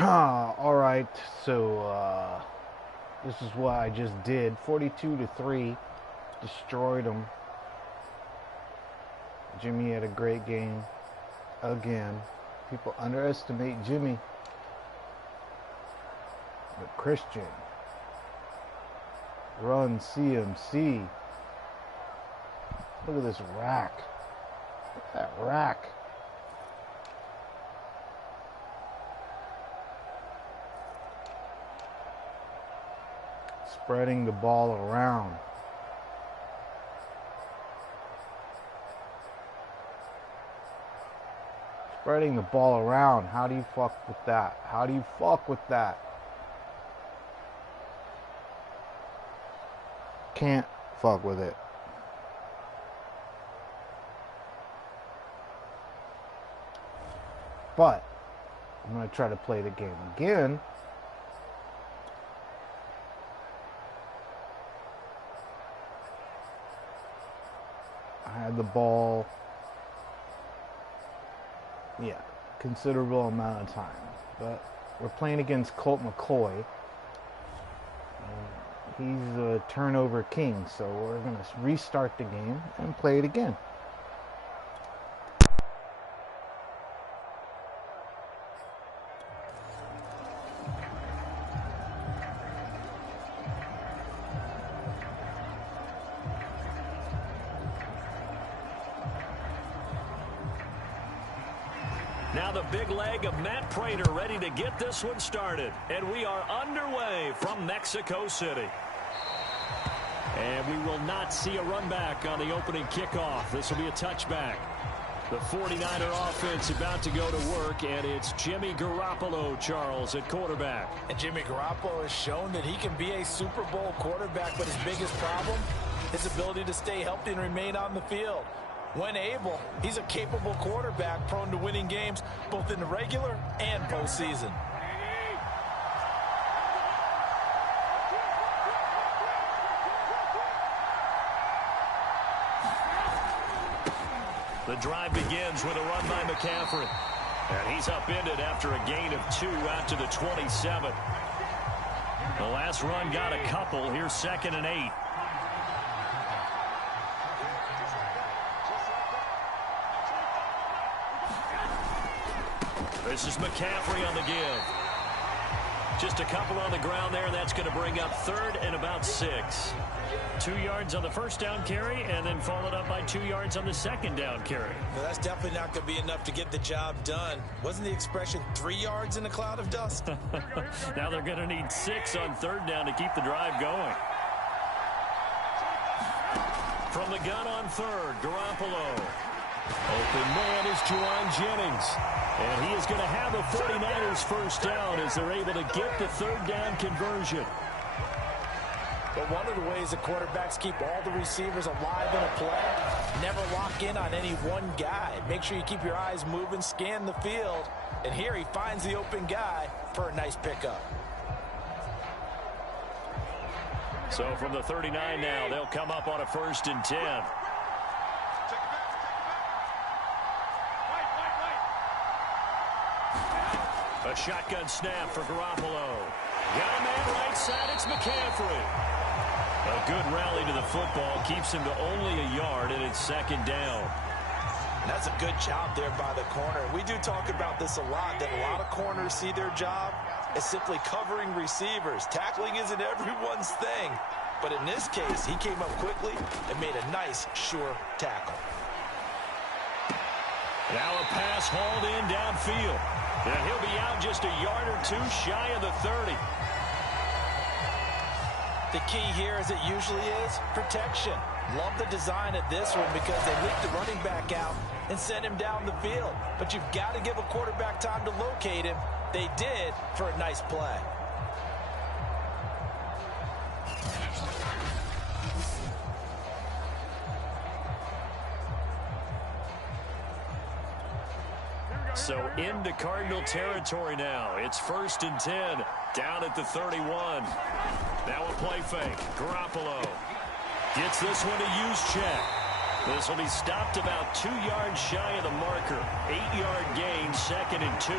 All right, so this is what I just did. 42-3, destroyed them. Jimmy had a great game again. People underestimate Jimmy, but Christian, run CMC. Look at this rack. Look at that rack. Spreading the ball around. Spreading the ball around. How do you fuck with that? How do you fuck with that? Can't fuck with it. But I'm going to try to play the game again. I had the ball, considerable amount of time. But we're playing against Colt McCoy. He's a turnover king, so we're going to restart the game and play it again. Now the big leg of Matt Prater ready to get this one started. And we are underway from Mexico City. And we will not see a run back on the opening kickoff. This will be a touchback. The 49er offense about to go to work, and it's Jimmy Garoppolo, Charles, at quarterback. And Jimmy Garoppolo has shown that he can be a Super Bowl quarterback, but his biggest problem, his ability to stay healthy and remain on the field. When able, he's a capable quarterback prone to winning games both in the regular and postseason. The drive begins with a run by McCaffrey. And he's upended after a gain of 2 out to the 27. The last run got a couple. Here's 2nd and 8. This is McCaffrey on the give. Just a couple on the ground there. That's going to bring up 3rd and about 6. 2 yards on the first down carry, and then followed up by 2 yards on the second down carry. Well, that's definitely not going to be enough to get the job done. Wasn't the expression 3 yards in a cloud of dust? Now they're going to need 6 on 3rd down to keep the drive going. From the gun on 3rd, Garoppolo. Open man is Juwan Jennings. And he is going to have the 49ers first down as they're able to get the 3rd down conversion. But one of the ways the quarterbacks keep all the receivers alive in a play, never lock in on any one guy. Make sure you keep your eyes moving, scan the field. And here he finds the open guy for a nice pickup. So from the 39 now, they'll come up on a 1st and 10. A shotgun snap for Garoppolo. Got a man right side. It's McCaffrey. A good rally to the football keeps him to only a yard, and it's 2nd down. And that's a good job there by the corner. We do talk about this a lot, that a lot of corners see their job as simply covering receivers. Tackling isn't everyone's thing. But in this case, he came up quickly and made a nice, sure tackle. Now a pass hauled in downfield. And he'll be out just a yard or 2 shy of the 30. The key here, as it usually is, protection. Love the design of this one because they leaked the running back out and sent him down the field. But you've got to give a quarterback time to locate him. They did for a nice play. So into Cardinal territory now. It's 1st and 10 down at the 31. Now a play fake. Garoppolo gets this one to use check. This will be stopped about 2 yards shy of the marker. 8-yard gain, 2nd and 2.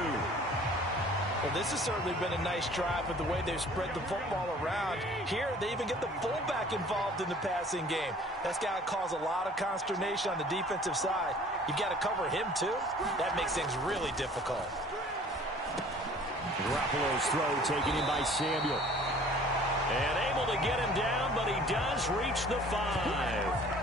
Well, this has certainly been a nice drive with the way they've spread the football around. Here, they even get the fullback involved in the passing game. That's got to cause a lot of consternation on the defensive side. You've got to cover him, too. That makes things really difficult. Garoppolo's throw taken in by Samuel. And able to get him down, but he does reach the 5.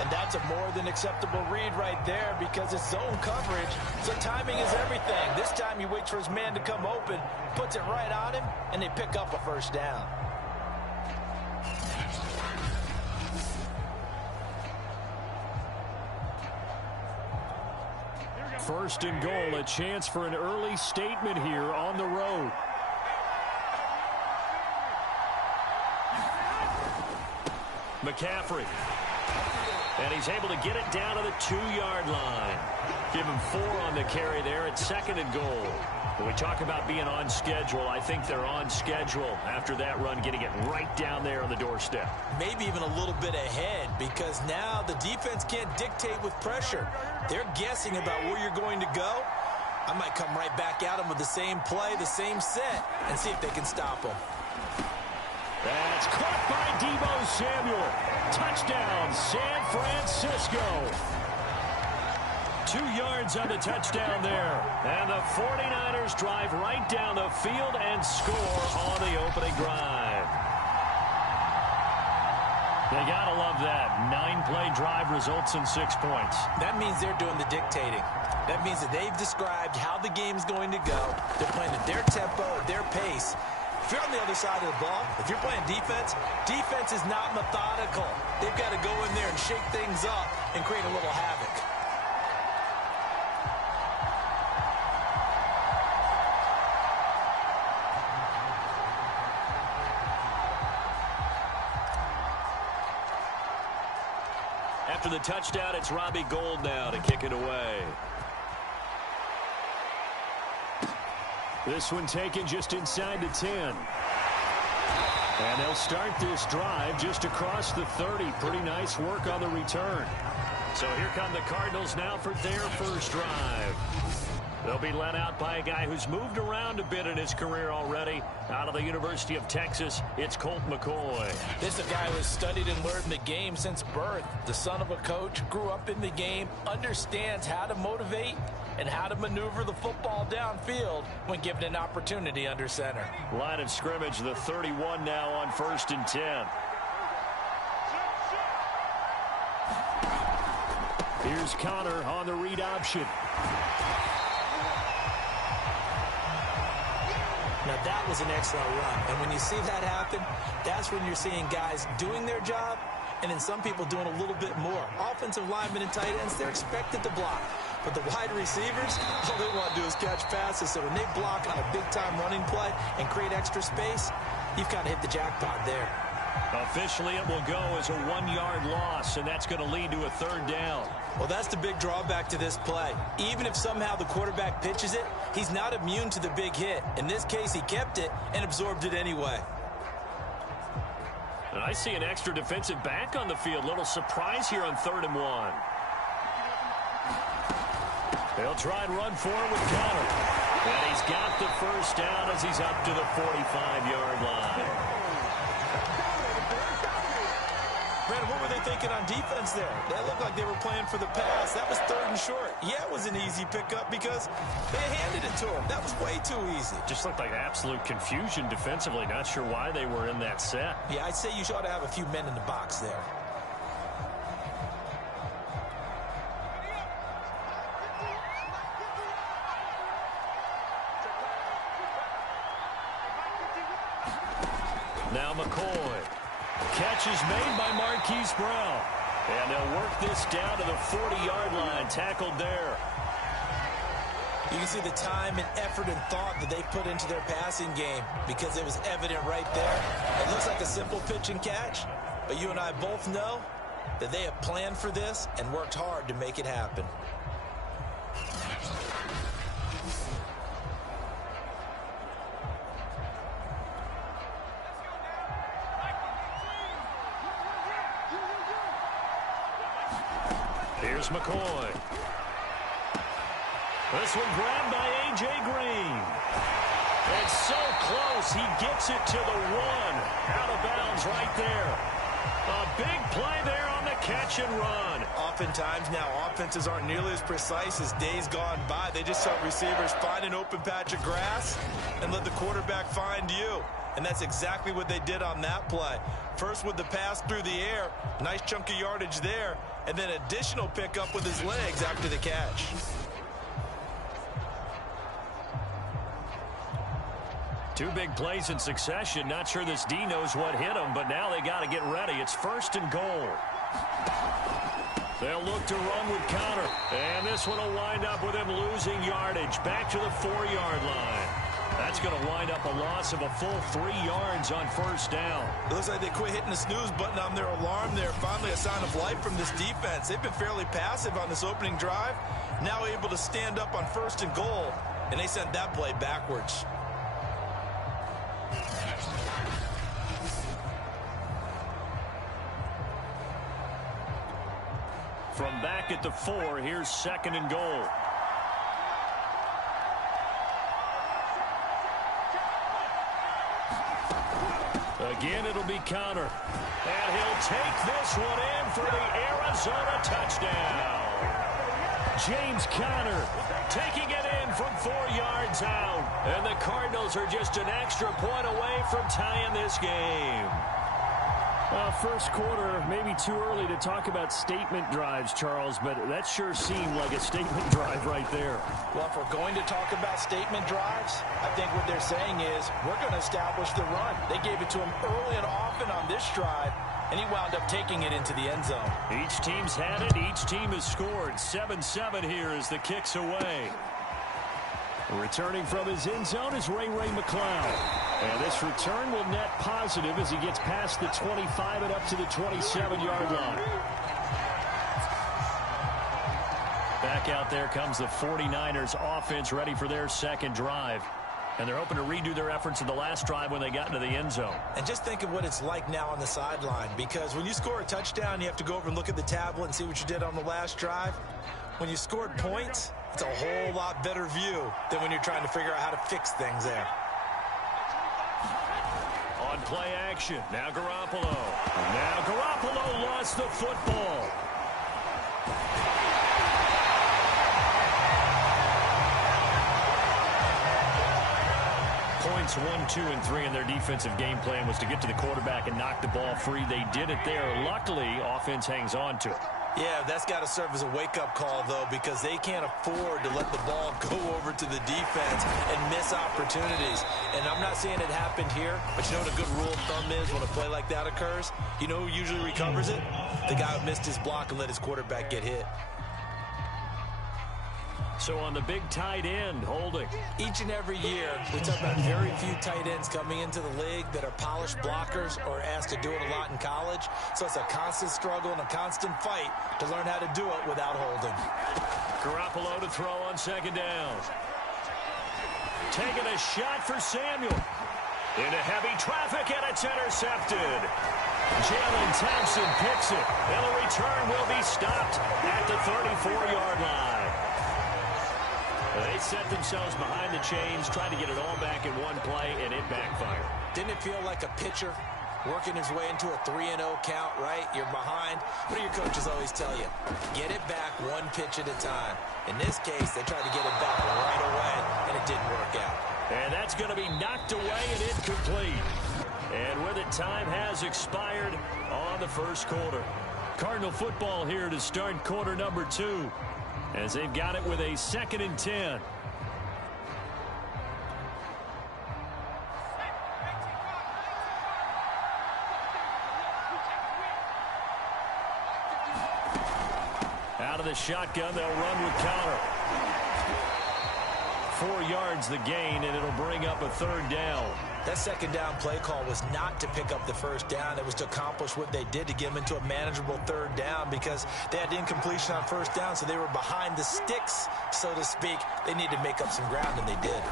And that's a more than acceptable read right there because it's zone coverage, so timing is everything. This time he waits for his man to come open, puts it right on him, and they pick up a first down. First and goal, a chance for an early statement here on the road. McCaffrey. And he's able to get it down to the 2-yard line. Give him 4 on the carry there at second and goal. When we talk about being on schedule, I think they're on schedule after that run, getting it right down there on the doorstep. Maybe even a little bit ahead because now the defense can't dictate with pressure. They're guessing about where you're going to go. I might come right back at them with the same play, the same set, and see if they can stop them. That's caught by Deebo Samuel. Touchdown, San Francisco. 2 yards on the touchdown there. And the 49ers drive right down the field and score on the opening drive. They gotta love that. 9-play drive results in 6 points. That means they're doing the dictating. That means that they've described how the game's going to go. They're playing at their tempo, at their pace. If you're on the other side of the ball, if you're playing defense, defense is not methodical. They've got to go in there and shake things up and create a little havoc. After the touchdown, it's Robbie Gould now to kick it away. This one taken just inside the 10. And they'll start this drive just across the 30. Pretty nice work on the return. So here come the Cardinals now for their first drive. They'll be led out by a guy who's moved around a bit in his career already. Out of the University of Texas, it's Colt McCoy. This is a guy who has studied and learned the game since birth. The son of a coach, grew up in the game, understands how to motivate and how to maneuver the football downfield when given an opportunity under center. Line of scrimmage, the 31 now on 1st and 10. Here's Connor on the read option. Now that was an excellent run, and when you see that happen, that's when you're seeing guys doing their job and then some people doing a little bit more. Offensive linemen and tight ends, they're expected to block. But the wide receivers, all they want to do is catch passes. So when they block on a big-time running play and create extra space, you've kind of hit the jackpot there. Officially, it will go as a 1-yard loss, and that's going to lead to a 3rd down. Well, that's the big drawback to this play. Even if somehow the quarterback pitches it, he's not immune to the big hit. In this case, he kept it and absorbed it anyway. And I see an extra defensive back on the field. Little surprise here on 3rd and 1. They'll try and run forward with Connor. And he's got the first down as he's up to the 45-yard line. Brandon, what were they thinking on defense there? That looked like they were playing for the pass. That was 3rd and short. Yeah, it was an easy pickup because they handed it to him. That was way too easy. Just looked like absolute confusion defensively. Not sure why they were in that set. Yeah, I'd say you ought to have a few men in the box there. Now McCoy. Catch is made by Marquise Brown. And they'll work this down to the 40-yard line. Tackled there. You can see the time and effort and thought that they put into their passing game because it was evident right there. It looks like a simple pitch and catch, but you and I both know that they have planned for this and worked hard to make it happen. Here's McCoy. This one grabbed by A.J. Green. It's so close. He gets it to the 1. Out of bounds right there. A big play there on the catch and run. Oftentimes now, offenses aren't nearly as precise as days gone by. They just help receivers find an open patch of grass and let the quarterback find you. And that's exactly what they did on that play. First with the pass through the air, nice chunk of yardage there, and then additional pickup with his legs after the catch. Two big plays in succession. Not sure this D knows what hit him, but now they got to get ready. It's 1st and goal. They'll look to run with Connor. And this one will wind up with him losing yardage. Back to the 4-yard line. That's going to wind up a loss of a full 3 yards on 1st down. It looks like they quit hitting the snooze button on their alarm there. Finally a sign of life from this defense. They've been fairly passive on this opening drive. Now able to stand up on 1st and goal. And they sent that play backwards. From back at the 4, here's 2nd and goal. Again, it'll be Connor. And he'll take this one in for the Arizona touchdown. James Conner taking it in from 4 yards out. And the Cardinals are just an extra point away from tying this game. First quarter, maybe too early to talk about statement drives, Charles, but that sure seemed like a statement drive right there. Well, if we're going to talk about statement drives, I think what they're saying is we're going to establish the run. They gave it to him early and often on this drive, and he wound up taking it into the end zone. Each team's had it. Each team has scored. 7-7 here as the kick's away. Returning from his end zone is Ray McCloud. And this return will net positive as he gets past the 25 and up to the 27-yard line. Back out there comes the 49ers offense ready for their second drive. And they're hoping to redo their efforts in the last drive when they got into the end zone. And just think of what it's like now on the sideline, because when you score a touchdown, you have to go over and look at the tablet and see what you did on the last drive. When you scored points, it's a whole lot better view than when you're trying to figure out how to fix things there. On play action, now Garoppolo. Now Garoppolo lost the football. Points 1, 2, and 3 in their defensive game plan was to get to the quarterback and knock the ball free. They did it there. Luckily, offense hangs on to it. Yeah, that's got to serve as a wake-up call, though, because they can't afford to let the ball go over to the defense and miss opportunities. And I'm not saying it happened here, but you know what a good rule of thumb is when a play like that occurs? You know who usually recovers it? The guy who missed his block and let his quarterback get hit. So on the big tight end, holding. Each and every year, we talk about very few tight ends coming into the league that are polished blockers or asked to do it a lot in college. So it's a constant struggle and a constant fight to learn how to do it without holding. Garoppolo to throw on second down. Taking a shot for Samuel. Into heavy traffic, and it's intercepted. Jalen Thompson picks it, and the return will be stopped at the 34-yard line. They set themselves behind the chains, trying to get it all back in one play, and it backfired. Didn't it feel like a pitcher working his way into a 3-0 count, right? You're behind. What do your coaches always tell you? Get it back one pitch at a time. In this case, they tried to get it back right away, and it didn't work out. And that's going to be knocked away and incomplete. And with it, time has expired on the first quarter. Cardinal football here to start quarter number 2. As they've got it with a 2nd and 10. Out of the shotgun, they'll run with Connor. 4 yards the gain, and it'll bring up a 3rd down. That second down play call was not to pick up the first down. It was to accomplish what they did to get them into a manageable 3rd down because they had incompletion on first down, so they were behind the sticks, so to speak. They needed to make up some ground, and they did.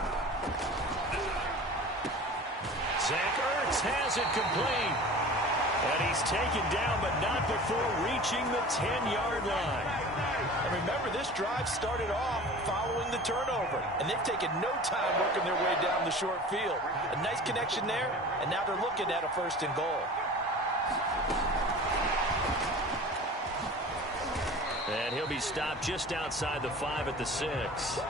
Zach Ertz has it complete. And he's taken down, but not before reaching the 10-yard line. And remember, this drive started off following the turnover, and they've taken no time working their way down the short field. A nice connection there, and now they're looking at a 1st and goal. And he'll be stopped just outside the 5 at the 6.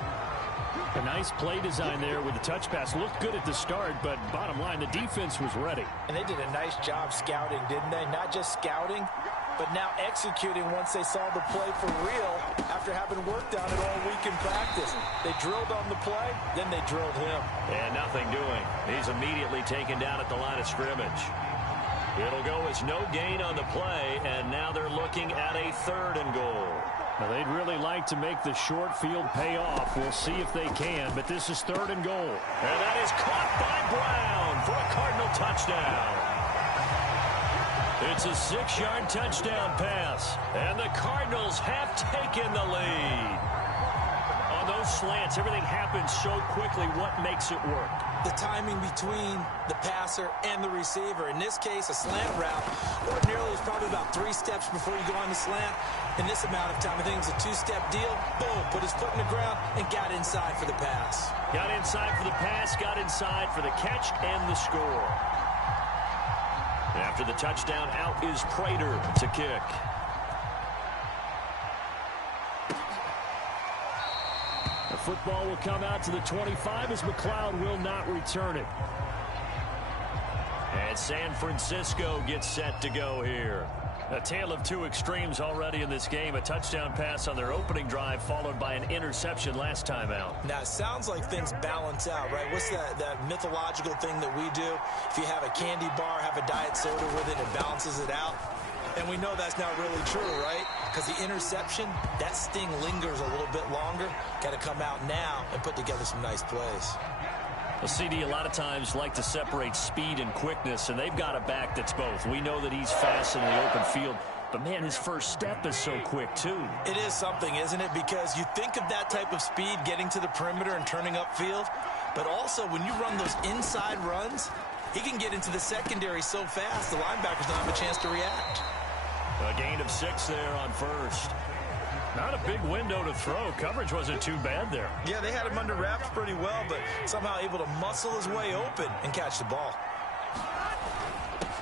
A nice play design there with the touch pass. Looked good at the start, but bottom line, the defense was ready. And they did a nice job scouting, didn't they? Not just scouting, but now executing once they saw the play for real after having worked on it all week in practice. They drilled on the play, then they drilled him. And nothing doing. He's immediately taken down at the line of scrimmage. It'll go as no gain on the play, and now they're looking at a 3rd and goal. Now, they'd really like to make the short field pay off. We'll see if they can, but this is 3rd and goal. And that is caught by Brown for a Cardinal touchdown. It's a 6-yard touchdown pass, and the Cardinals have taken the lead. On those slants, everything happens so quickly. What makes it work? The timing between the passer and the receiver. In this case, a slant route ordinarily is probably about 3 steps before you go on the slant. In this amount of time, I think it was a 2-step deal. Boom, put his foot in the ground and got inside for the pass. Got inside for the pass, got inside for the catch and the score. After the touchdown, out is Prater to kick. The football will come out to the 25 as McLeod will not return it. And San Francisco gets set to go here. A tale of 2 extremes already in this game. A touchdown pass on their opening drive followed by an interception last time out. Now, it sounds like things balance out, right? What's that mythological thing that we do? If you have a candy bar, have a diet soda with it, it balances it out. And we know that's not really true, right? Because the interception, that sting lingers a little bit longer. Got to come out now and put together some nice plays. Well, CD, a lot of times like to separate speed and quickness, and they've got a back that's both. We know that he's fast in the open field, but, man, his first step is so quick, too. It is something, isn't it? Because you think of that type of speed getting to the perimeter and turning upfield, but also when you run those inside runs, he can get into the secondary so fast the linebackers don't have a chance to react. A gain of 6 there on first. Not a big window to throw. Coverage wasn't too bad there. Yeah, they had him under wraps pretty well, but somehow able to muscle his way open and catch the ball.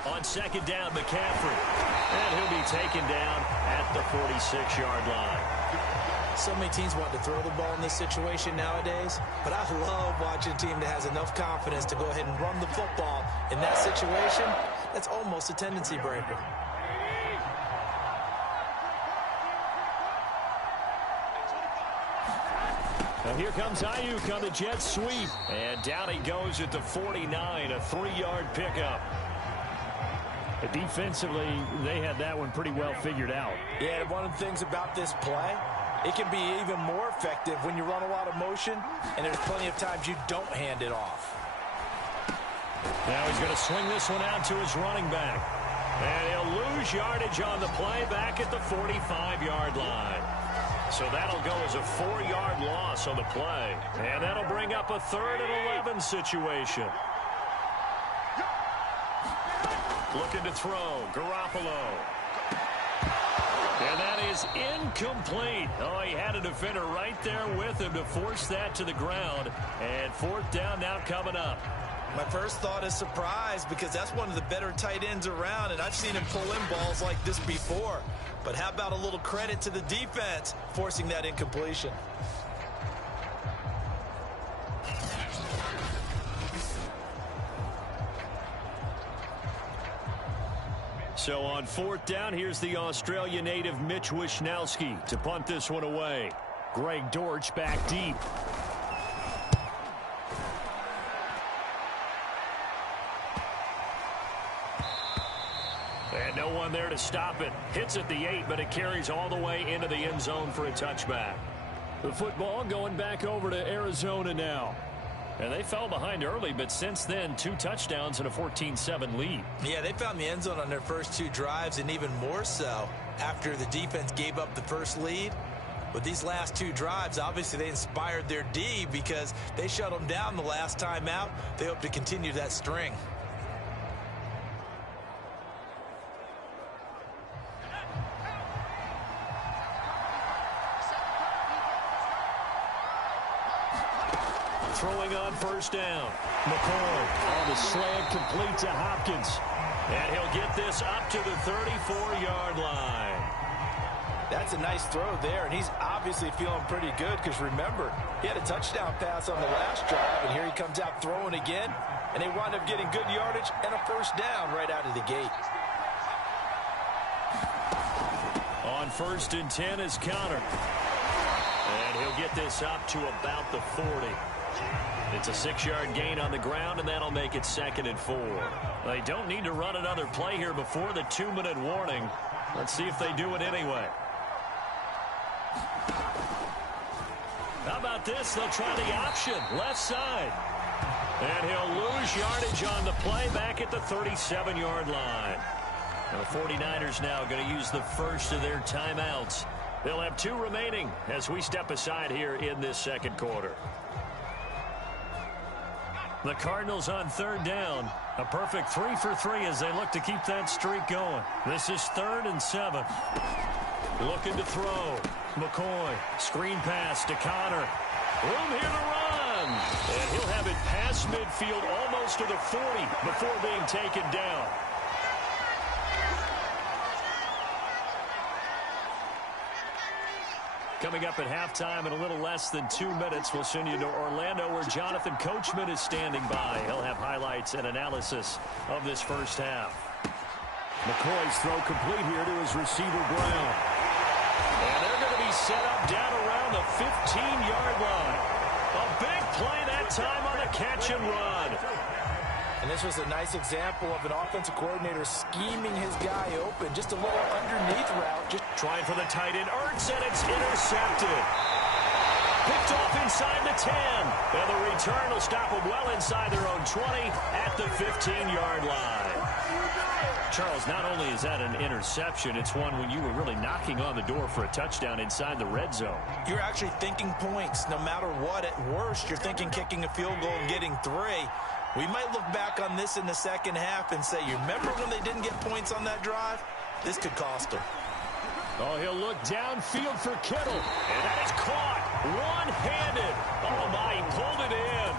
On 2nd down, McCaffrey. And he'll be taken down at the 46-yard line. So many teams want to throw the ball in this situation nowadays, but I love watching a team that has enough confidence to go ahead and run the football. In that situation, that's almost a tendency breaker. Now here comes Ayuk on the jet sweep. And down he goes at the 49, a 3-yard pickup. Defensively, they had that one pretty well figured out. Yeah, one of the things about this play, it can be even more effective when you run a lot of motion, and there's plenty of times you don't hand it off. Now he's going to swing this one out to his running back. And he'll lose yardage on the play back at the 45-yard line. So that'll go as a 4-yard loss on the play. And that'll bring up a 3rd and 11 situation. Looking to throw, Garoppolo. And that is incomplete. Oh, he had a defender right there with him to force that to the ground. And 4th down now coming up. My first thought is surprise, because that's one of the better tight ends around, and I've seen him pull in balls like this before. But how about a little credit to the defense forcing that incompletion? So on 4th down, here's the Australia native Mitch Wishnowski to punt this one away. Greg Dortch back deep. And no one there to stop it. Hits at the 8, but it carries all the way into the end zone for a touchback. The football going back over to Arizona now. And they fell behind early, but since then, 2 touchdowns and a 14-7 lead. Yeah, they found the end zone on their first 2 drives, and even more so after the defense gave up the first lead. With these last 2 drives, obviously they inspired their D because they shut them down the last time out. They hope to continue that string. throwing on first down. McCoy on the slant, complete to Hopkins. And he'll get this up to the 34-yard line. That's a nice throw there, and he's obviously feeling pretty good because, remember, he had a touchdown pass on the last drive, and here he comes out throwing again, and they wind up getting good yardage and a first down right out of the gate. On 1st and 10 is Connor. And he'll get this up to about the 40. It's a 6-yard gain on the ground, and that'll make it 2nd and 4. They don't need to run another play here before the 2-minute warning. Let's see if they do it anyway. How about this? They'll try the option, left side. And he'll lose yardage on the play back at the 37-yard line. And the 49ers now going to use the first of their timeouts. They'll have 2 remaining as we step aside here in this 2nd quarter. The Cardinals on 3rd down. A perfect 3 for 3 as they look to keep that streak going. This is 3rd and 7. Looking to throw. McCoy. Screen pass to Connor. Room here to run. And he'll have it past midfield almost to the 40 before being taken down. Coming up at halftime in a little less than 2 minutes, we'll send you to Orlando where Jonathan Coachman is standing by. He'll have highlights and analysis of this first half. McCoy's throw complete here to his receiver, Brown. And they're going to be set up down around the 15-yard line. A big play that time on the catch and run. And this was a nice example of an offensive coordinator scheming his guy open. Just a little underneath route. Just trying for the tight end. Ertz, and it's intercepted. Picked off inside the 10. And the return will stop them well inside their own 20 at the 15-yard line. Charles, not only is that an interception, it's one when you were really knocking on the door for a touchdown inside the red zone. You're actually thinking points. No matter what, at worst, you're thinking kicking a field goal and getting 3. We might look back on this in the second half and say, you remember when they didn't get points on that drive? This could cost them. Oh, he'll look downfield for Kittle. And that is caught one-handed. Oh, my, he pulled it in.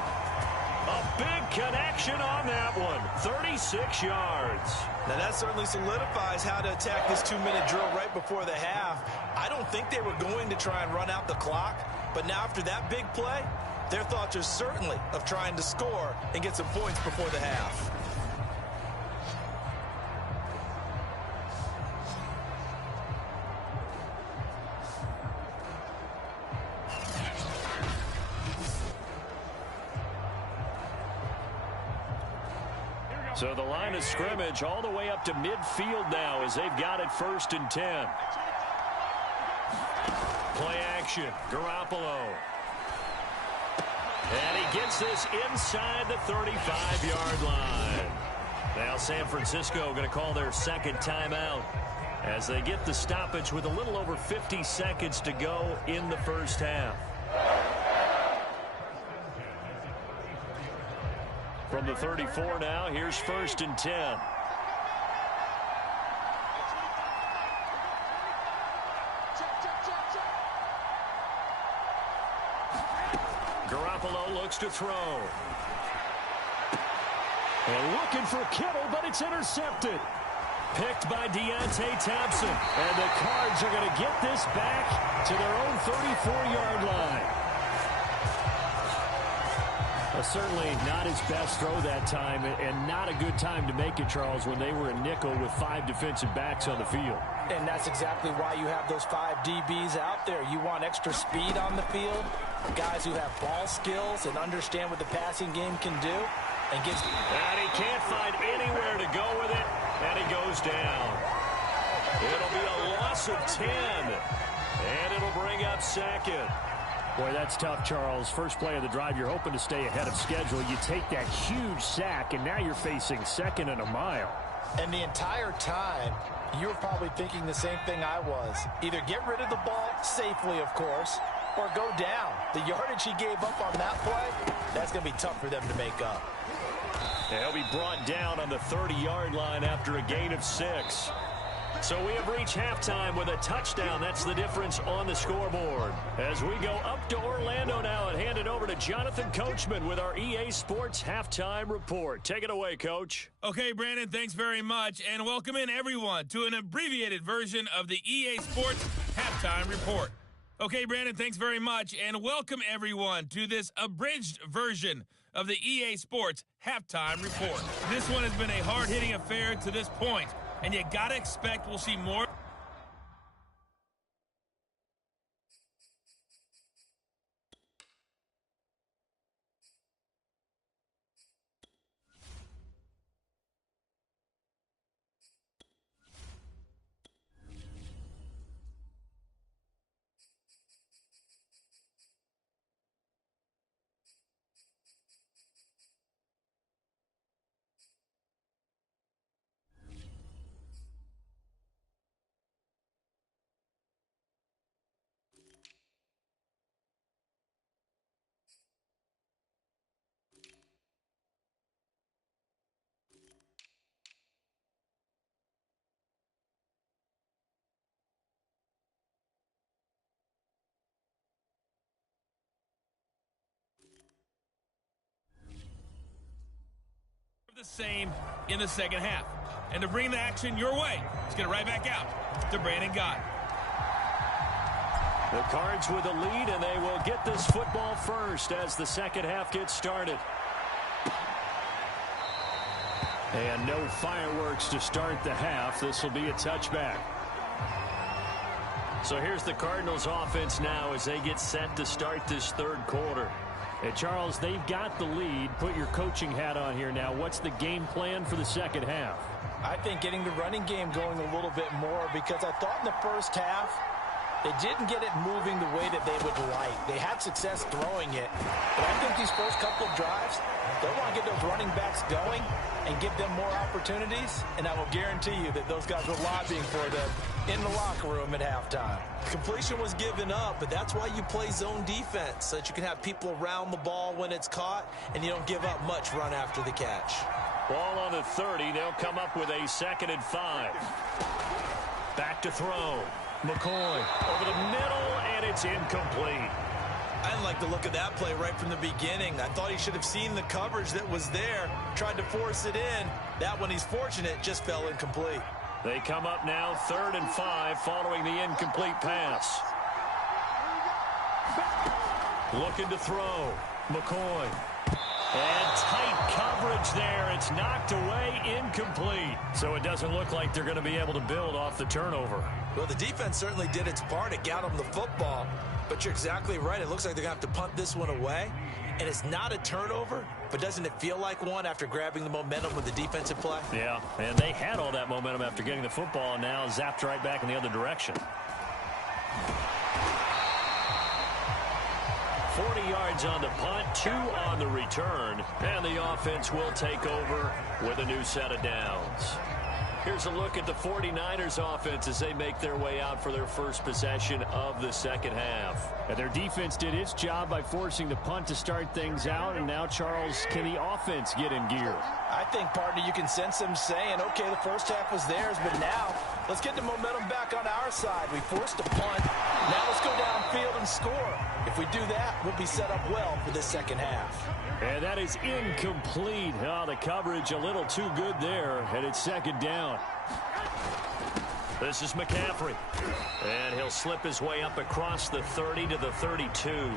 A big connection on that one. 36 yards. Now, that certainly solidifies how to attack this 2-minute drill right before the half. I don't think they were going to try and run out the clock. But now after that big play, their thoughts are certainly of trying to score and get some points before the half. So the line of scrimmage all the way up to midfield now as they've got it 1st and 10. Play action. Garoppolo. And he gets this inside the 35-yard line. Now San Francisco going to call their 2nd timeout as they get the stoppage with a little over 50 seconds to go in the first half. From the 34 now, here's 1st and 10. Garoppolo looks to throw. And looking for Kittle, but it's intercepted. Picked by Deontay Thompson. And the Cards are going to get this back to their own 34-yard line. Certainly not his best throw that time, and not a good time to make it, Charles, when they were in nickel with 5 defensive backs on the field. And that's exactly why you have those 5 DBs out there. You want extra speed on the field, guys who have ball skills and understand what the passing game can do. And he can't find anywhere to go with it, and he goes down. It'll be a loss of 10, and it'll bring up 2nd. Boy, that's tough, Charles. First play of the drive, you're hoping to stay ahead of schedule. You take that huge sack, and now you're facing 2nd and a mile. And the entire time, you were probably thinking the same thing I was. Either get rid of the ball safely, of course, or go down. The yardage he gave up on that play, that's going to be tough for them to make up. He'll be brought down on the 30-yard line after a gain of 6. So we have reached halftime with a touchdown. That's the difference on the scoreboard. As we go up to Orlando now and hand it over to Jonathan Coachman with our EA Sports Halftime Report. Take it away, Coach. Okay, Brandon, thanks very much. And welcome in, everyone, to an abbreviated version of the EA Sports Halftime Report. Okay, Brandon, thanks very much. And welcome, everyone, to this abridged version of the EA Sports Halftime Report. This one has been a hard-hitting affair to this point. And you got to expect we'll see more. The same in the second half. And to bring the action your way, let's get it right back out to Brandon Gott. The Cards with a lead, and they will get this football first as the second half gets started. And no fireworks to start the half. This will be a touchback. So here's the Cardinals offense now as they get set to start this third quarter. And Charles, they've got the lead. Put your coaching hat on here now. What's the game plan for the second half? I think getting the running game going a little bit more, because I thought in the first half they didn't get it moving the way that they would like. They had success throwing it, but I think these first couple of drives, they want to get those running backs going and give them more opportunities, and I will guarantee you that those guys were lobbying for them in the locker room at halftime. Completion was given up, but that's why you play zone defense, so that you can have people around the ball when it's caught, and you don't give up much run after the catch. Ball on the 30. They'll come up with a 2nd and 5. Back to throw. McCoy over the middle, and it's incomplete. I didn't like the look of that play right from the beginning. I thought he should have seen the coverage that was there, tried to force it in. That one, he's fortunate, just fell incomplete. They come up now 3rd and 5 following the incomplete pass. Looking to throw. McCoy. And tight coverage there. It's knocked away, incomplete. So it doesn't look like they're going to be able to build off the turnover. Well, the defense certainly did its part. It got them the football. But you're exactly right. It looks like they're going to have to punt this one away. And it's not a turnover, but doesn't it feel like one after grabbing the momentum with the defensive play? Yeah, and they had all that momentum after getting the football, and now zapped right back in the other direction. 40 yards on the punt, 2 on the return, and the offense will take over with a new set of downs. Here's a look at the 49ers offense as they make their way out for their first possession of the second half. And their defense did its job by forcing the punt to start things out, and now, Charles, can the offense get in gear? I think, partner, you can sense them saying, okay, the first half was theirs, but now let's get the momentum back on our side. We forced a punt. Now let's go downfield and score. If we do that, we'll be set up well for the second half. And that is incomplete. Oh, the coverage a little too good there, and it's 2nd down. This is McCaffrey. And he'll slip his way up across the 30 to the 32.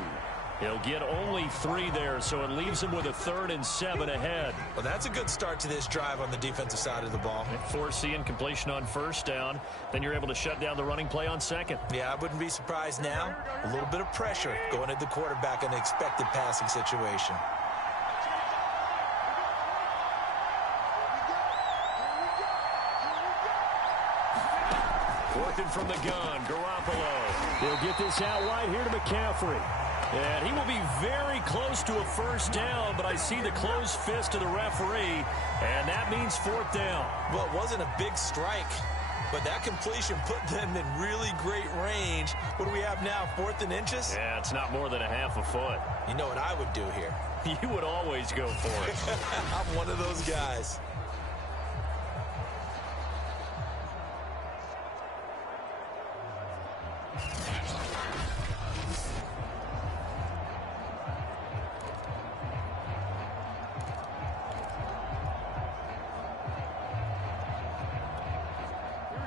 He'll get only 3 there, so it leaves him with a 3rd and 7 ahead. Well, that's a good start to this drive on the defensive side of the ball. Force the incompletion on 1st down. Then you're able to shut down the running play on 2nd. Yeah, I wouldn't be surprised now. A little bit of pressure going at the quarterback in an expected passing situation. Working from the gun, Garoppolo. They'll get this out wide here to McCaffrey. And he will be very close to a 1st down, but I see the closed fist of the referee, and that means 4th down. Well, it wasn't a big strike, but that completion put them in really great range. What do we have now, 4th and inches? Yeah, it's not more than a half a foot. You know what I would do here? You would always go for it. I'm one of those guys.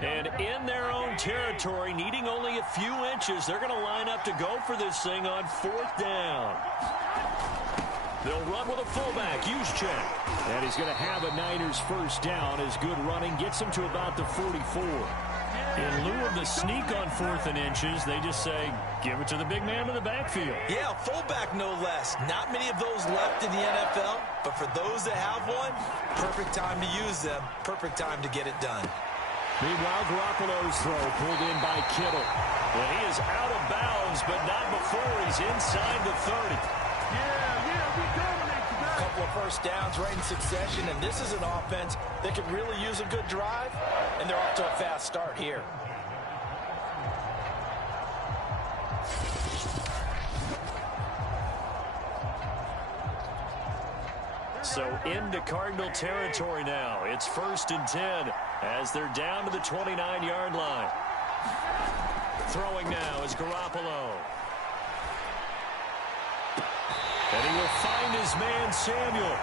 And in their own territory, needing only a few inches, they're going to line up to go for this thing on 4th down. They'll run with a fullback, Juszczyk. And he's going to have a Niners first down as good running gets him to about the 44. In lieu of the sneak on 4th and inches, they just say, give it to the big man in the backfield. Yeah, fullback no less. Not many of those left in the NFL, but for those that have one, perfect time to use them, perfect time to get it done. Meanwhile, Garoppolo's throw pulled in by Kittle. Well, he is out of bounds, but not before he's inside the 30. A couple of first downs right in succession, and this is an offense that could really use a good drive, and they're off to a fast start here. So into Cardinal territory now. It's 1st and 10 as they're down to the 29-yard line. Throwing now is Garoppolo. And he will find his man Samuel.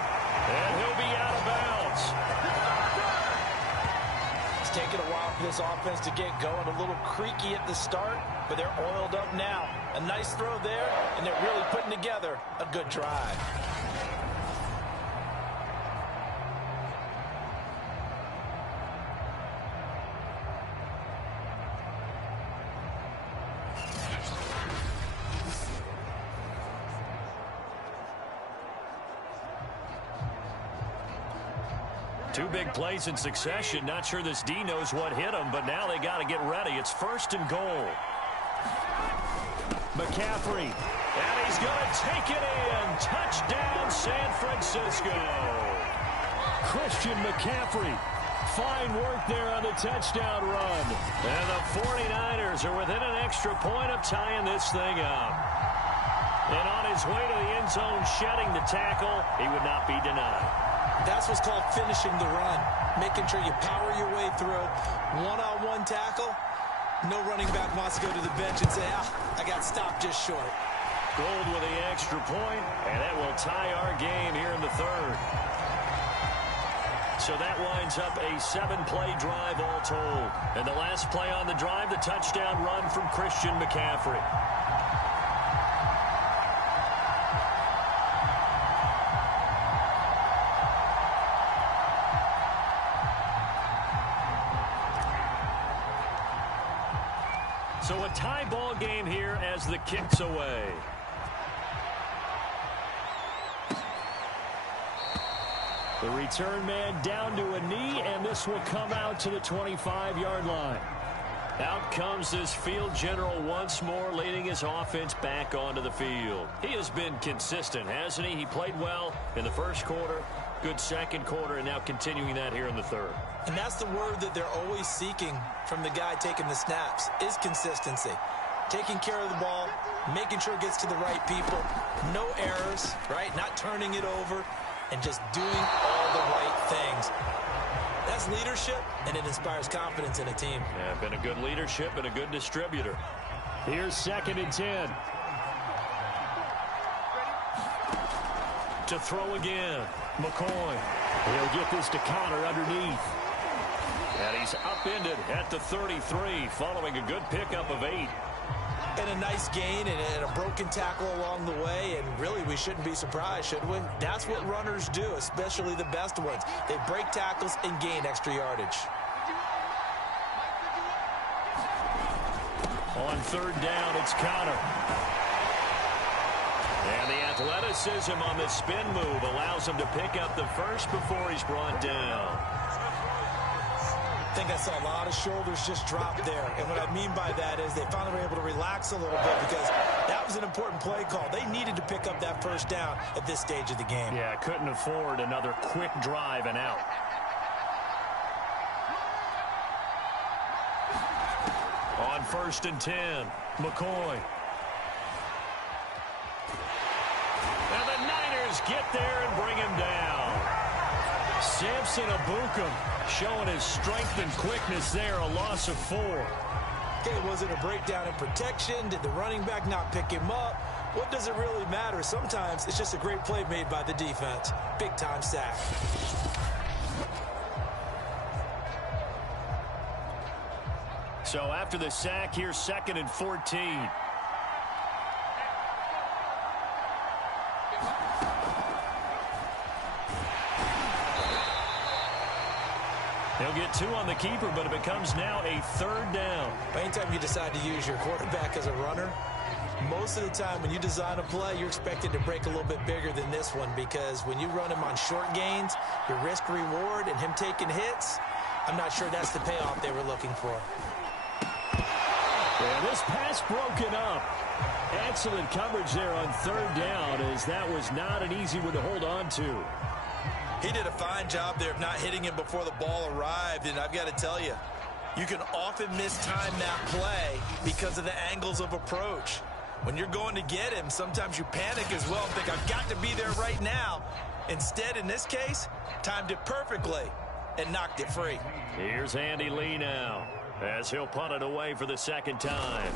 And he'll be out of bounds. It's taken a while for this offense to get going. A little creaky at the start, but they're oiled up now. A nice throw there, and they're really putting together a good drive. Two big plays in succession. Not sure this D knows what hit him, but now they got to get ready. It's 1st and goal. McCaffrey. And he's going to take it in. Touchdown, San Francisco. Christian McCaffrey. Fine work there on the touchdown run. And the 49ers are within an extra point of tying this thing up. And on his way to the end zone, shedding the tackle, he would not be denied. That's what's called finishing the run, making sure you power your way through. One-on-one tackle, no running back wants to go to the bench and say, I got stopped just short. Gold with the extra point, and that will tie our game here in the 3rd. So that winds up a 7-play drive all told. And the last play on the drive, the touchdown run from Christian McCaffrey. So a tie ball game here as the kick's away. The return man down to a knee, and this will come out to the 25-yard line. Out comes this field general once more, leading his offense back onto the field. He has been consistent, hasn't he? He played well in the 1st quarter, good 2nd quarter, and now continuing that here in the 3rd. And that's the word that they're always seeking from the guy taking the snaps, is consistency. Taking care of the ball, making sure it gets to the right people, no errors, right? Not turning it over, and just doing all the right things. That's leadership, and it inspires confidence in a team. Yeah, been a good leadership and a good distributor. Here's 2nd and 10. To throw again, McCoy. He'll get this to Connor underneath. And he's upended at the 33, following a good pickup of 8. And a nice gain and a broken tackle along the way, and really we shouldn't be surprised, should we? That's what runners do, especially the best ones. They break tackles and gain extra yardage. On 3rd down, it's Connor. And the athleticism on the spin move allows him to pick up the first before he's brought down. I think I saw a lot of shoulders just drop there. And what I mean by that is they finally were able to relax a little bit because that was an important play call. They needed to pick up that first down at this stage of the game. Yeah, couldn't afford another quick drive and out. On 1st and 10, McCoy. And the Niners get there and bring him down. Samson Abukum showing his strength and quickness there, a loss of 4. Okay, was it a breakdown in protection? Did the running back not pick him up? What does it really matter? Sometimes it's just a great play made by the defense. Big-time sack. So after the sack, here's 2nd and 14. He'll get 2 on the keeper, but it becomes now a 3rd down. Anytime you decide to use your quarterback as a runner, most of the time when you design a play, you're expected to break a little bit bigger than this one, because when you run him on short gains, your risk reward and him taking hits, I'm not sure that's the payoff they were looking for. And this pass broken up. Excellent coverage there on 3rd down, as that was not an easy one to hold on to. He did a fine job there of not hitting him before the ball arrived, and I've got to tell you, you can often mistime that play because of the angles of approach. When you're going to get him, sometimes you panic as well and think, I've got to be there right now. Instead, in this case, timed it perfectly and knocked it free. Here's Andy Lee now, as he'll punt it away for the 2nd time.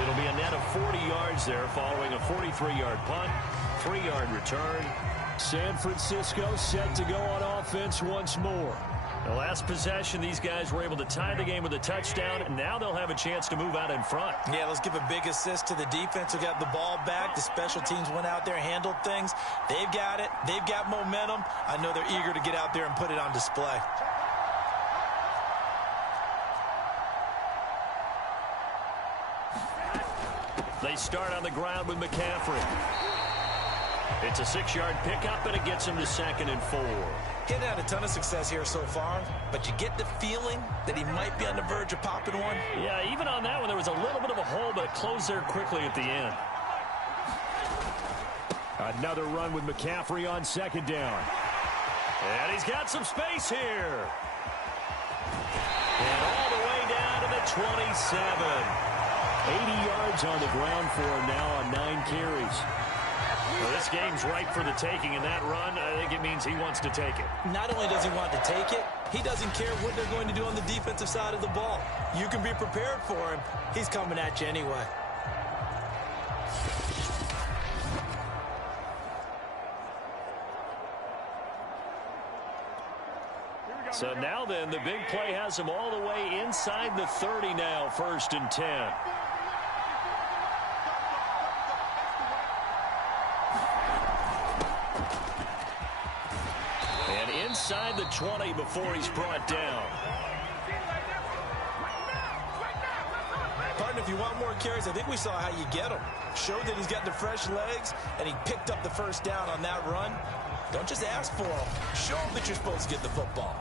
It'll be a net of 40 yards there following a 43-yard punt, 3-yard return. San Francisco set to go on offense once more. The last possession, these guys were able to tie the game with a touchdown, and now they'll have a chance to move out in front. Yeah, let's give a big assist to the defense who got the ball back. The special teams went out there, handled things. They've got it. They've got momentum. I know they're eager to get out there and put it on display. They start on the ground with McCaffrey. It's a 6-yard pickup, and it gets him to 2nd and 4. He hasn't had a ton of success here so far, but you get the feeling that he might be on the verge of popping one. Yeah, even on that one, there was a little bit of a hole, but it closed there quickly at the end. Another run with McCaffrey on 2nd down. And he's got some space here. And all the way down to the 27. 80 yards on the ground for him now on 9 carries. Well, this game's ripe for the taking, and that run, I think it means he wants to take it. Not only does he want to take it, he doesn't care what they're going to do on the defensive side of the ball. You can be prepared for him. He's coming at you anyway. So now then, the big play has him all the way inside the 30 now, 1st and 10. And inside the 20 before he's brought down. Partner, if you want more carries, I think we saw how you get him. Showed that he's got the fresh legs, and he picked up the 1st down on that run. Don't just ask for him. Show him that you're supposed to get the football.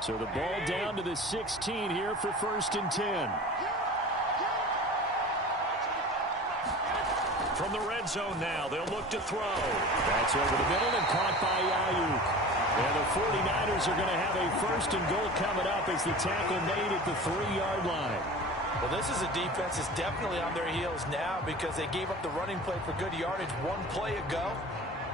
So the ball down to the 16 here for 1st and 10. From the red zone now, they'll look to throw. That's over the middle and caught by Ayuk. And the 49ers are going to have a 1st and goal coming up as the tackle made at the 3-yard line. Well, this is a defense that's definitely on their heels now because they gave up the running play for good yardage 1 play ago.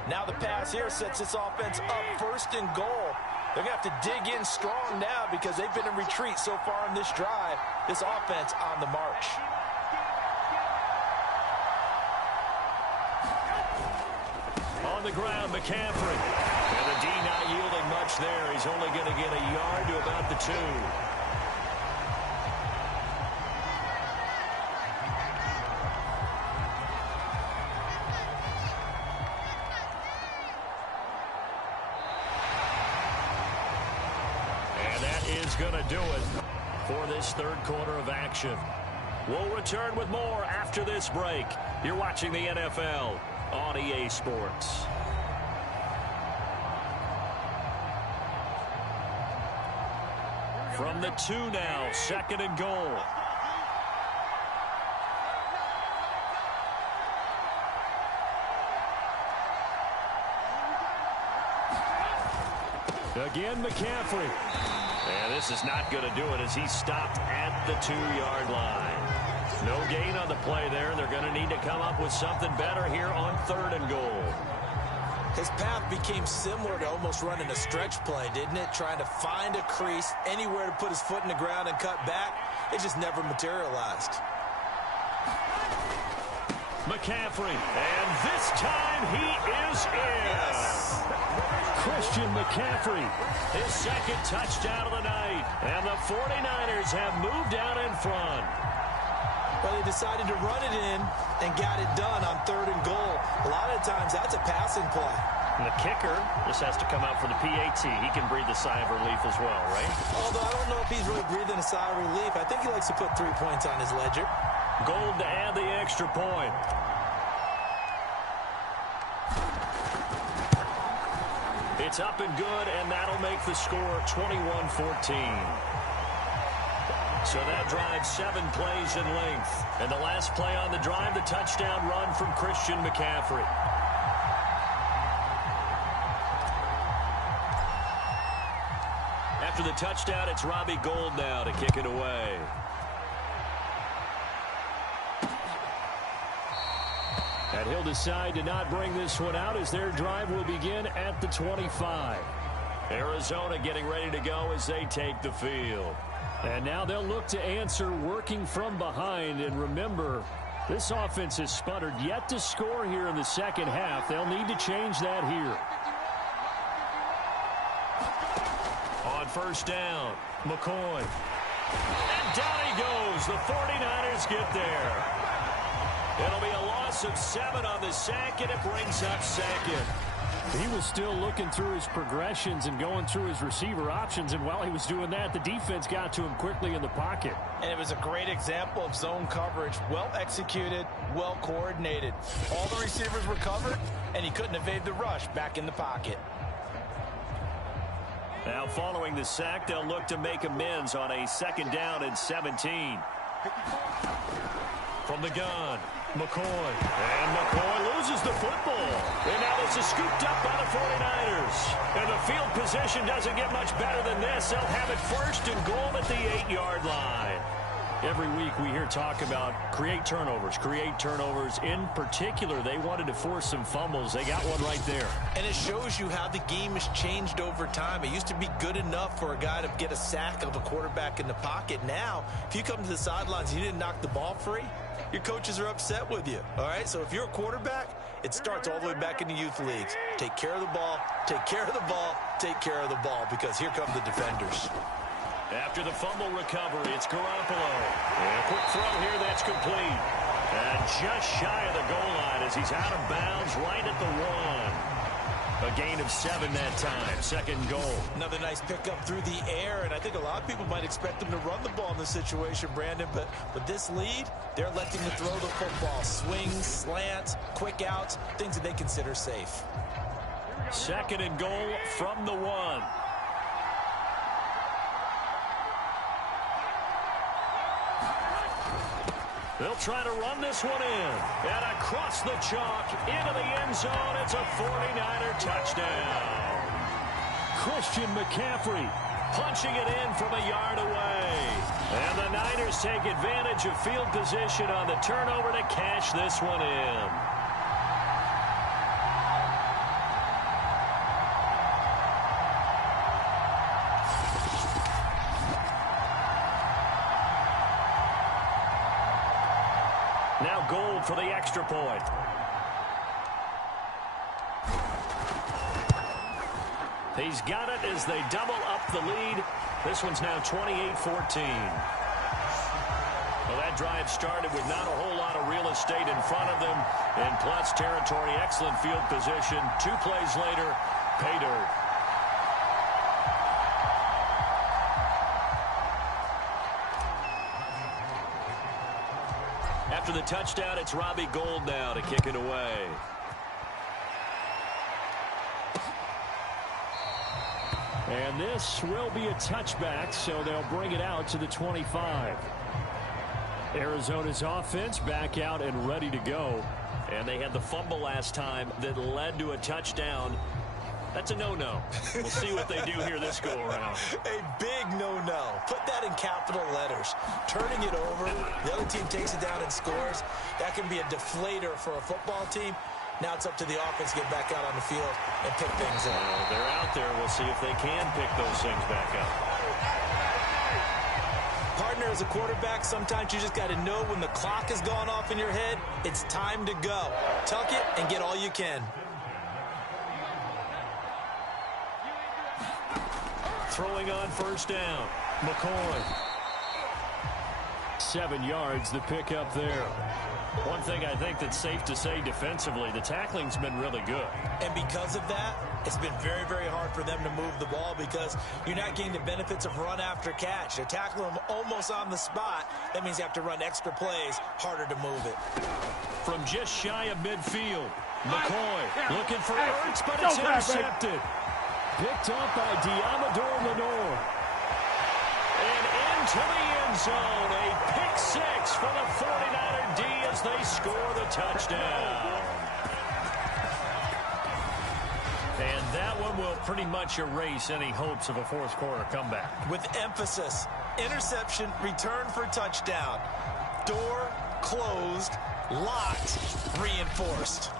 Now the pass here sets this offense up 1st and goal. They're going to have to dig in strong now because they've been in retreat so far in this drive. This offense on the march. On the ground, McCaffrey. And the D not yielding much there. He's only going to get a yard to about the 2. Going to do it for this 3rd quarter of action. We'll return with more after this break. You're watching the NFL on EA Sports. From the 2 now, 2nd and goal. Again, McCaffrey. And this is not going to do it as he stopped at the 2-yard line. No gain on the play there. They're going to need to come up with something better here on 3rd and goal. His path became similar to almost running a stretch play, didn't it? Trying to find a crease, anywhere to put his foot in the ground and cut back. It just never materialized. McCaffrey, and this time he is in. Yes. Christian McCaffrey, his second touchdown of the night, and the 49ers have moved out in front. Well, they decided to run it in and got it done on 3rd and goal. A lot of times that's a passing play. And the kicker just has to come out for the PAT. He can breathe a sigh of relief as well, right? Although I don't know if he's really breathing a sigh of relief. I think he likes to put 3 points on his ledger. Gold to add the extra point. It's up and good, and that'll make the score 21-14. So that drive 7 plays in length. And the last play on the drive, the touchdown run from Christian McCaffrey. After the touchdown, it's Robbie Gould now to kick it away. And he'll decide to not bring this one out as their drive will begin at the 25. Arizona getting ready to go as they take the field. And now they'll look to answer working from behind. And remember, this offense has sputtered yet to score here in the second half. They'll need to change that here. On first down, McCoy. And down he goes. The 49ers get there. It'll be a loss of 7 on the sack, and it brings up 2nd. He was still looking through his progressions and going through his receiver options, and while he was doing that, the defense got to him quickly in the pocket. And it was a great example of zone coverage. Well executed, well coordinated. All the receivers were covered, and he couldn't evade the rush back in the pocket. Now following the sack, they'll look to make amends on a 2nd down and 17. From the gun, McCoy. And McCoy loses the football. And now this is scooped up by the 49ers. And the field position doesn't get much better than this. They'll have it 1st and goal at the 8-yard line. Every week we hear talk about create turnovers. In particular, they wanted to force some fumbles. They got one right there. And it shows you how the game has changed over time. It used to be good enough for a guy to get a sack of a quarterback in the pocket. Now, if you come to the sidelines and you didn't knock the ball free, your coaches are upset with you. All right, so if you're a quarterback, it starts all the way back in the youth leagues. Take care of the ball, take care of the ball, take care of the ball, because here come the defenders. After the fumble recovery, it's Garoppolo. And a quick throw here that's complete. And just shy of the goal line as he's out of bounds right at the 1. A gain of 7 that time. 2nd goal. Another nice pickup through the air, and I think a lot of people might expect them to run the ball in this situation, Brandon, but with this lead, they're electing to throw the football. Swings, slants, quick outs, things that they consider safe. 2nd and goal from the 1. They'll try to run this one in. And across the chalk, into the end zone. It's a 49er touchdown. Christian McCaffrey punching it in from a yard away. And the Niners take advantage of field position on the turnover to cash this one in. Now Gould for the extra point. He's got it as they double up the lead. This one's now 28-14. Well, that drive started with not a whole lot of real estate in front of them. In plus territory, excellent field position. 2 plays later, pay dirt. After the touchdown, it's Robbie Gould now to kick it away. And this will be a touchback, so they'll bring it out to the 25. Arizona's offense back out and ready to go. And they had the fumble last time that led to a touchdown. That's a no-no. We'll see what they do here this go-around. A big no-no. Put that in capital letters. Turning it over, the other team takes it down and scores. That can be a deflator for a football team. Now it's up to the offense to get back out on the field and pick things up. Well, they're out there. We'll see if they can pick those things back up. Partner, as a quarterback, sometimes you just got to know when the clock has gone off in your head, it's time to go. Tuck it and get all you can. Throwing on first down. McCoy. 7 yards, the pickup there. One thing I think that's safe to say defensively, the tackling's been really good. And because of that, it's been very, very hard for them to move the ball because you're not getting the benefits of run after catch. They're tackling them almost on the spot. That means you have to run extra plays, harder to move it. From just shy of midfield, McCoy looking for Ertz, but it's intercepted. Picked up by Diamador Lenore. And into the end zone, a pick six for the 49er D as they score the touchdown. And that one will pretty much erase any hopes of a fourth quarter comeback. With emphasis, interception, return for touchdown. Door closed, locked, reinforced.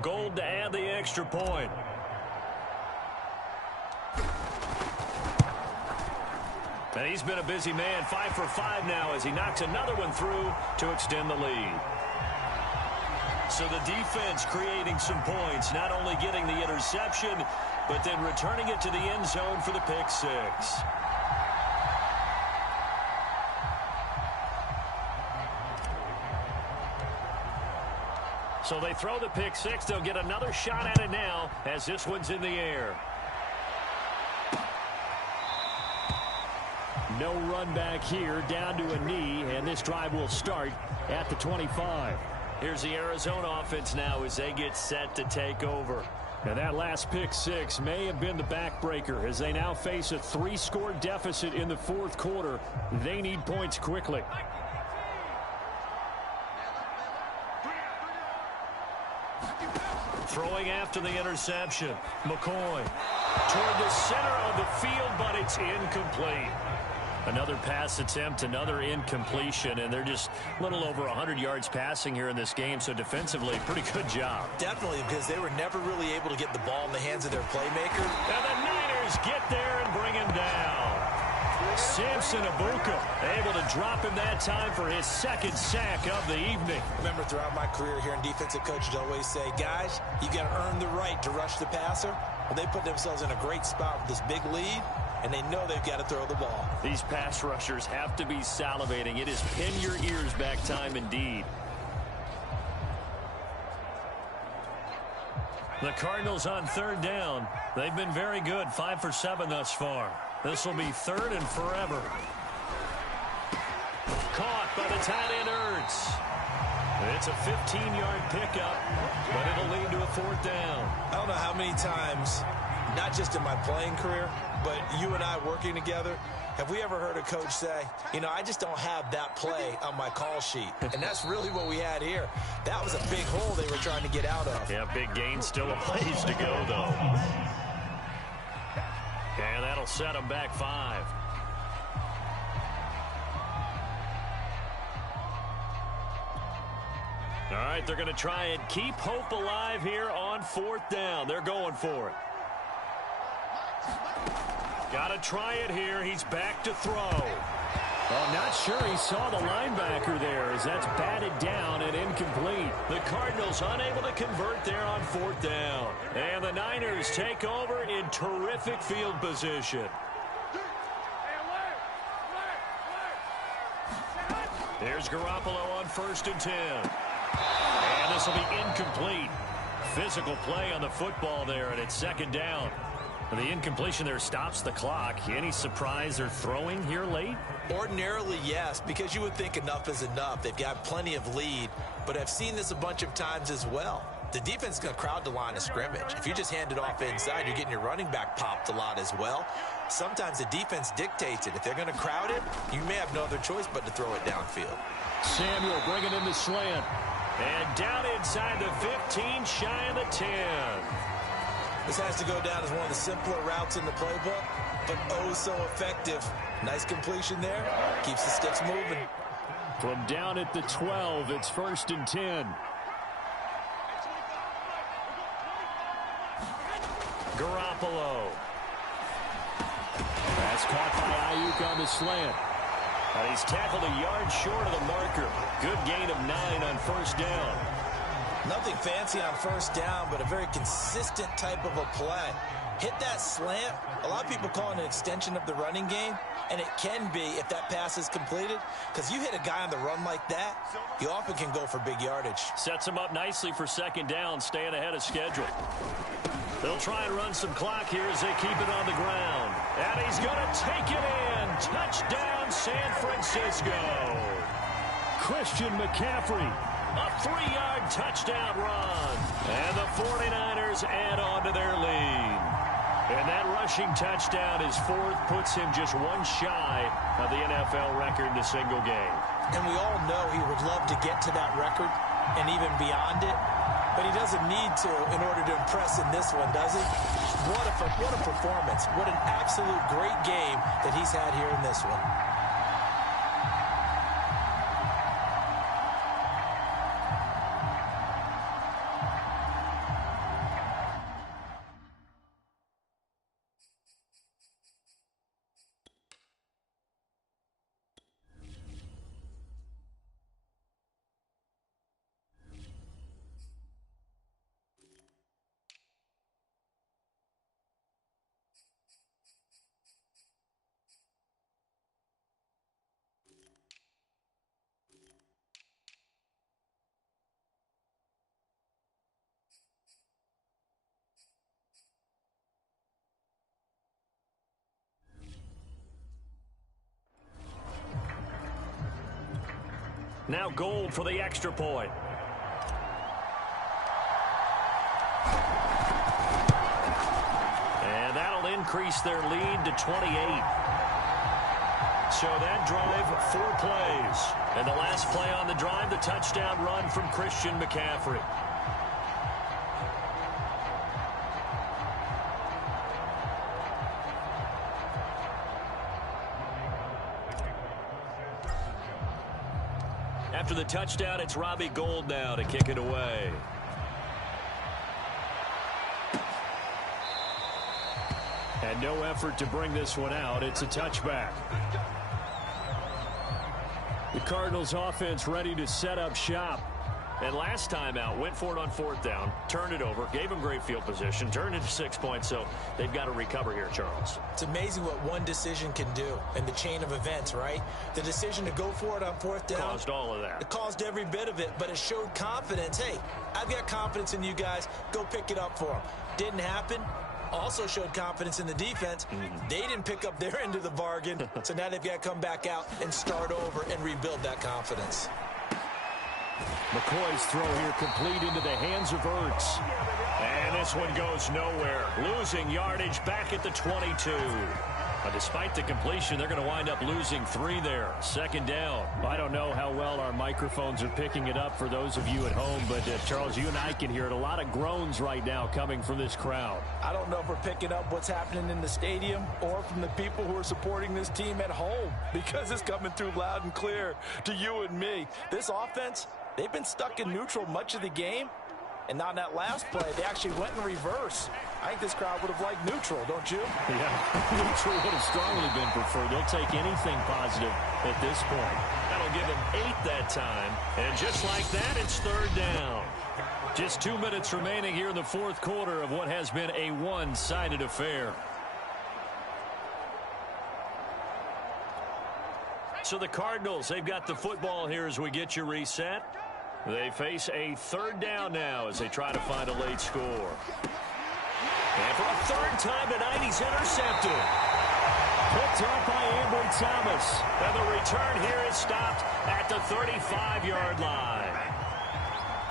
Gold to add the extra point. And he's been a busy man, 5 for 5 now as he knocks another one through to extend the lead. So the defense creating some points, not only getting the interception, but then returning it to the end zone for the pick six. So they throw the pick six. They'll get another shot at it now as this one's in the air. No run back here, down to a knee, and this drive will start at the 25. Here's the Arizona offense now as they get set to take over. And that last pick six may have been the backbreaker as they now face a 3-score deficit in the fourth quarter. They need points quickly. Throwing after the interception. McCoy toward the center of the field, but it's incomplete. Another pass attempt, another incompletion, and they're just a little over 100 yards passing here in this game, so defensively, pretty good job. Definitely, because they were never really able to get the ball in the hands of their playmaker. And the Niners get there and bring him down. Samson Abuka able to drop him that time for his second sack of the evening. Remember, throughout my career here in defensive coaches always say, guys, you got to earn the right to rush the passer. Well, they put themselves in a great spot with this big lead, and they know they've got to throw the ball. These pass rushers have to be salivating. It is pin your ears back time indeed. The Cardinals on third down. They've been very good, 5 for 7 thus far. This will be third and forever. Caught by the tight end Ertz. It's a 15-yard pickup, but it'll lead to a fourth down. I don't know how many times, not just in my playing career, but you and I working together, have we ever heard a coach say, you know, I just don't have that play on my call sheet. And that's really what we had here. That was a big hole they were trying to get out of. Yeah, big gain, still a ways to go, though. And that'll set them back 5. All right, they're going to try and keep hope alive here on 4th down. They're going for it. Got to try it here. He's back to throw. Well, not sure he saw the linebacker there as that's batted down and incomplete. The Cardinals unable to convert there on 4th down. And the Niners take over in terrific field position. There's Garoppolo on 1st and 10. And this will be incomplete. Physical play on the football there, and it's 2nd down. The incompletion there stops the clock. Any surprise they're throwing here late? Ordinarily, yes, because you would think enough is enough. They've got plenty of lead, but I've seen this a bunch of times as well. The defense is going to crowd the line of scrimmage. If you just hand it off inside, you're getting your running back popped a lot as well. Sometimes the defense dictates it. If they're going to crowd it, you may have no other choice but to throw it downfield. Samuel bringing in the slant. And down inside the 15, shy of the 10. This has to go down as one of the simpler routes in the playbook, but oh so effective. Nice completion there. Keeps the sticks moving. From down at the 12, it's 1st and 10. Garoppolo. That's caught by Ayuk on the slant. And he's tackled a yard short of the marker. Good gain of 9 on 1st down. Nothing fancy on 1st down, but a very consistent type of a play. Hit that slant. A lot of people call it an extension of the running game, and it can be if that pass is completed, because you hit a guy on the run like that, you often can go for big yardage. Sets him up nicely for 2nd down, staying ahead of schedule. They'll try and run some clock here as they keep it on the ground. And he's going to take it in. Touchdown, San Francisco. Christian McCaffrey. A 3-yard touchdown run. And the 49ers add on to their lead. And that rushing touchdown is 4th, puts him just 1 shy of the NFL record in a single game. And we all know he would love to get to that record and even beyond it. But he doesn't need to in order to impress in this one, does he? What a performance. What an absolute great game that he's had here in this one. Now Gold for the extra point. And that'll increase their lead to 28. So that drive, 4 plays. And the last play on the drive, the touchdown run from Christian McCaffrey. After the touchdown, it's Robbie Gould now to kick it away. And no effort to bring this one out. It's a touchback. The Cardinals offense ready to set up shop. And last time out, went for it on 4th down, turned it over, gave him great field position, turned it to 6 points, so they've got to recover here, Charles. It's amazing what one decision can do in the chain of events, right? The decision to go for it on 4th down. Caused all of that. It caused every bit of it, but it showed confidence. Hey, I've got confidence in you guys. Go pick it up for them. Didn't happen. Also showed confidence in the defense. They didn't pick up their end of the bargain, so now they've got to come back out and start over and rebuild that confidence. McCoy's throw here complete into the hands of Ertz. And this one goes nowhere. Losing yardage back at the 22. Despite the completion, they're going to wind up losing 3 there. 2nd down. I don't know how well our microphones are picking it up for those of you at home, but Charles, you and I can hear it. A lot of groans right now coming from this crowd. I don't know if we're picking up what's happening in the stadium or from the people who are supporting this team at home, because it's coming through loud and clear to you and me. This offense, they've been stuck in neutral much of the game, and on that last play, they actually went in reverse. I think this crowd would have liked neutral, don't you? Yeah, neutral would have strongly been preferred. They'll take anything positive at this point. That'll give them 8 that time. And just like that, it's 3rd down. Just 2 minutes remaining here in the 4th quarter of what has been a one-sided affair. So the Cardinals, they've got the football here as we get you reset. They face a 3rd down now as they try to find a late score. And for a 3rd time tonight, he's intercepted. Picked up by Ambry Thomas. And the return here is stopped at the 35-yard line.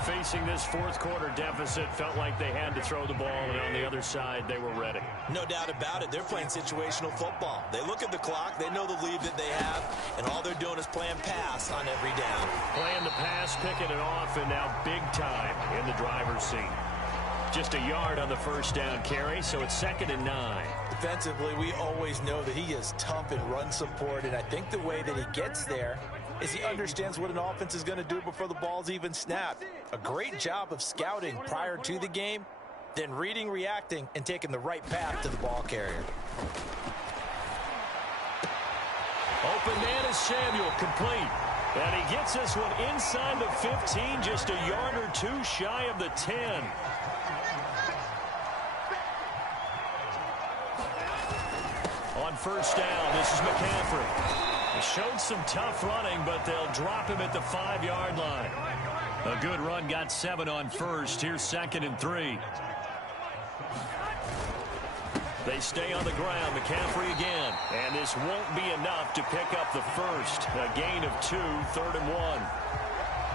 Facing this 4th quarter deficit, felt like they had to throw the ball, and on the other side, they were ready. No doubt about it. They're playing situational football. They look at the clock, they know the lead that they have, and all they're doing is playing pass on every down. Playing the pass, picking it off, and now big time in the driver's seat. Just a yard on the 1st down carry, so it's 2nd and 9. Defensively, we always know that he is tough in run support, and I think the way that he gets there is he understands what an offense is going to do before the ball's even snapped. A great job of scouting prior to the game, then reading, reacting, and taking the right path to the ball carrier. Open man is Samuel, complete. And he gets this one inside the 15, just a yard or 2 shy of the 10. On 1st down, this is McCaffrey. He showed some tough running, but they'll drop him at the 5-yard line. A good run, got 7 on 1st. Here's 2nd and 3. They stay on the ground. McCaffrey again. And this won't be enough to pick up the 1st. A gain of 2, 3rd and 1.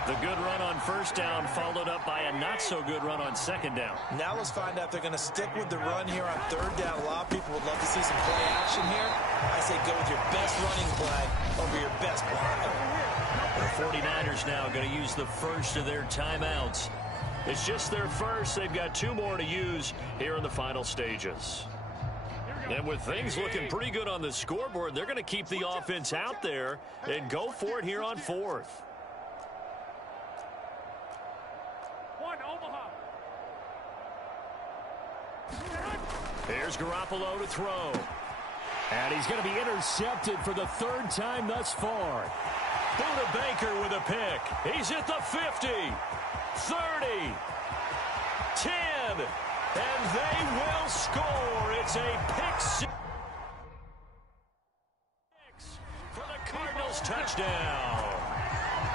The good run on 1st down followed up by a not-so-good run on 2nd down. Now let's find out if they're going to stick with the run here on 3rd down. A lot of people would love to see some play action here. I say go with your best running play over your best blocker. The 49ers now going to use the first of their timeouts. It's just their first. They've got 2 more to use here in the final stages. And with things looking pretty good on the scoreboard, they're going to keep the offense out there and go for it here on 4th. Here's Garoppolo to throw. And he's going to be intercepted for the 3rd time thus far. Buda Baker with a pick. He's at the 50, 30, 10, and they will score. It's a pick 6 for the Cardinals touchdown.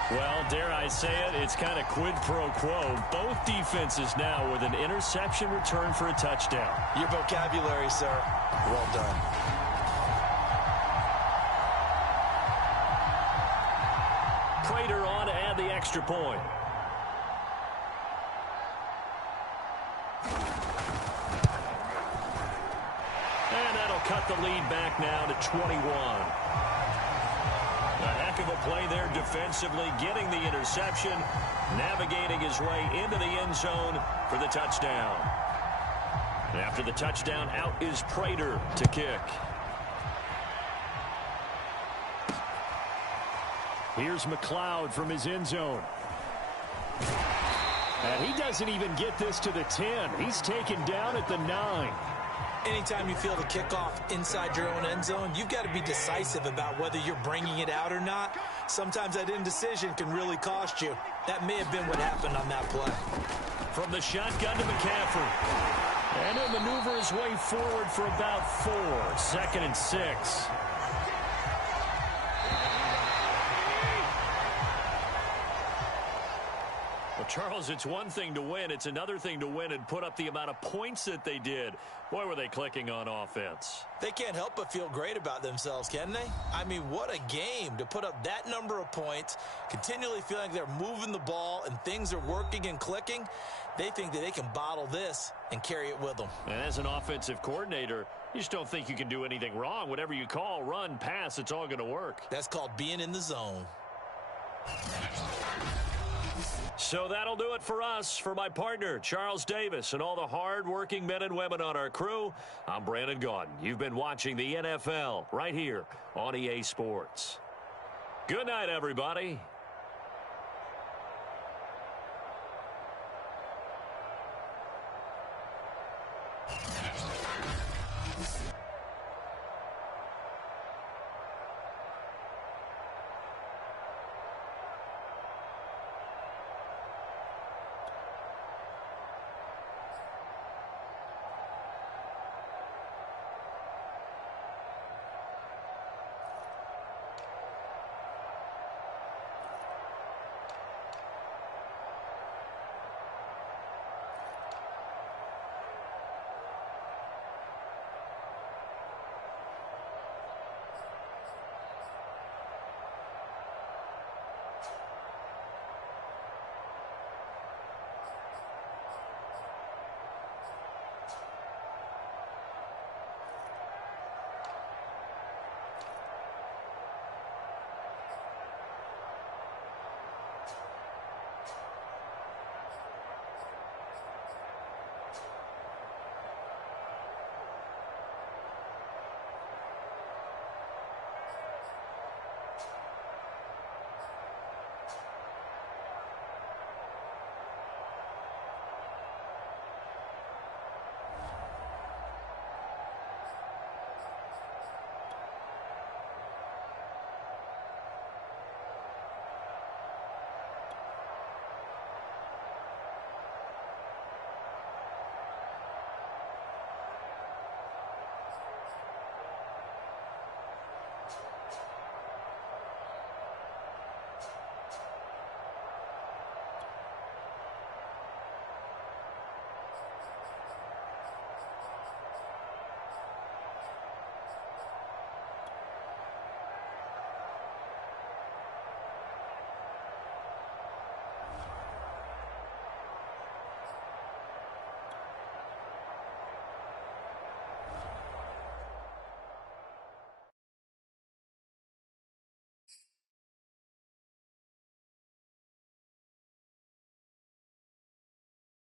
Well, dare I say it, it's kind of quid pro quo. Both defenses now with an interception return for a touchdown. Your vocabulary, sir. Well done. Prater on to add the extra point. And that'll cut the lead back now to 21. A heck of a play there defensively, getting the interception, navigating his way into the end zone for the touchdown. And after the touchdown, out is Prater to kick. Here's McLeod from his end zone. And he doesn't even get this to the 10. He's taken down at the 9. Anytime you feel the kickoff inside your own end zone, you've got to be decisive about whether you're bringing it out or not. Sometimes that indecision can really cost you. That may have been what happened on that play. From the shotgun to McCaffrey. And he'll maneuver his way forward for about 4. 2nd and 6. Well, Charles, it's one thing to win. It's another thing to win and put up the amount of points that they did. Boy, were they clicking on offense. They can't help but feel great about themselves, can they? I mean, what a game to put up that number of points, continually feeling like they're moving the ball and things are working and clicking. They think that they can bottle this and carry it with them. And as an offensive coordinator, you just don't think you can do anything wrong. Whatever you call, run, pass, it's all going to work. That's called being in the zone. So that'll do it for us. For my partner, Charles Davis, and all the hard-working men and women on our crew, I'm Brandon Gaudin. You've been watching the NFL right here on EA Sports. Good night, everybody.